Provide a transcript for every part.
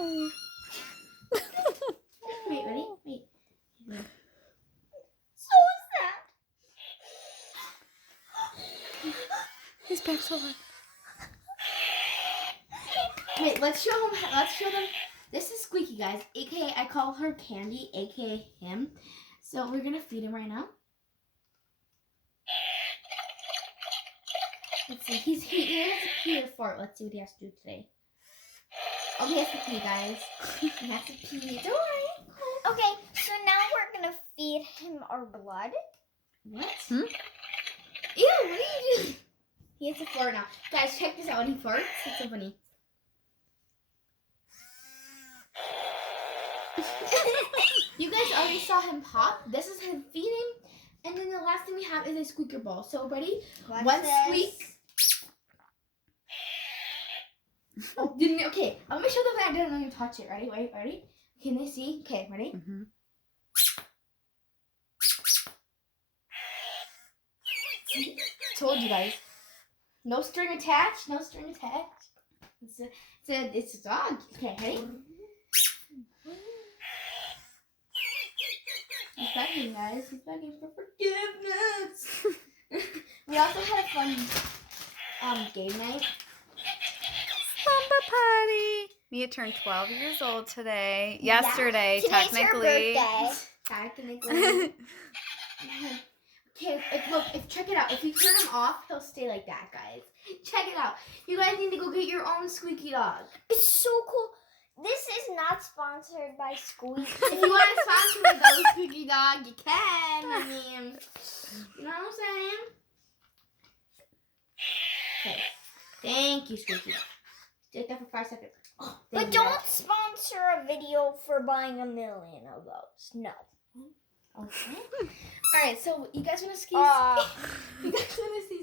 no. Wait, ready? Wait. So sad. He's back so hard. Wait, let's show them. This is Squeaky, guys. AKA, I call her Candy, AKA him. So we're gonna feed him right now. Let's see. He has to pee or fart. Let's see what he has to do today. Oh, he has to pee, guys. He has to pee. Don't worry. Okay, so now we're gonna feed him our blood. What? Hmm? Ew, what are you doing? He has to fart now. Guys, check this out. When he farts, it's so funny. You guys already saw him pop. This is him feeding. And then the last thing we have is a squeaker ball. So, ready? Watch One this. squeak. Oh, didn't, okay, I'm going to show them that I didn't even touch it. Ready? Wait, ready? Can they see? Okay, ready? Mm-hmm. Told you guys. No string attached. No string attached. It's a dog. Okay, ready? He's begging, guys. He's begging for forgiveness. We also had a fun game night. Slumber party. Mia turned 12 years old today. Yesterday, Today's technically. her birthday. Technically. Okay, check it out. If you turn him off, he'll stay like that, guys. Check it out. You guys need to go get your own squeaky dog. It's so cool. This is not sponsored by Squeaky. If you want to sponsor me, go squeaky dog, you can. I mean, you know what I'm saying? Okay. Thank you, Squeaky. Take that for 5 seconds. Oh, But don't sponsor a video for buying 1 million of those. No. Okay. All right. So you guys want to see? You guys want to see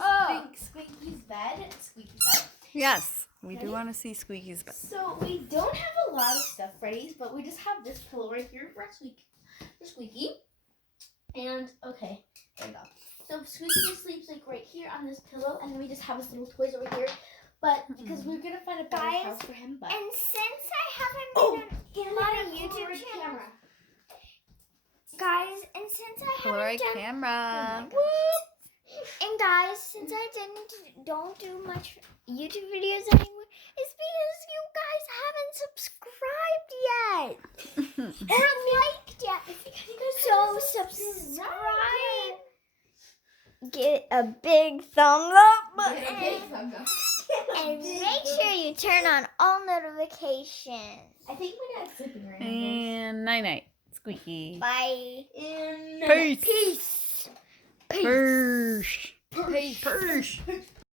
Squeaky's bed? Squeaky's bed. Yes, we do Ready? want to see Squeaky's bed. So we don't have a lot of stuff ready, but we just have this pillow right here for Squeaky. And okay, there we go. So Squeaky just sleeps like right here on this pillow, and then we just have his little toys over here. But because we're gonna find a better Guys, house for him, but And since I haven't been on a YouTube Polaroid channel, guys, and since I Polaroid haven't done, camera. and guys, since I don't do much YouTube videos anymore, it's because you guys haven't subscribed yet or liked yet. So subscribe. Get a big thumbs up button. And make sure you turn on all notifications. I think my dad's sleeping right now. And night-night, Squeaky. Bye. In Peace. Peace. Peace. Peace. Peace. Peace.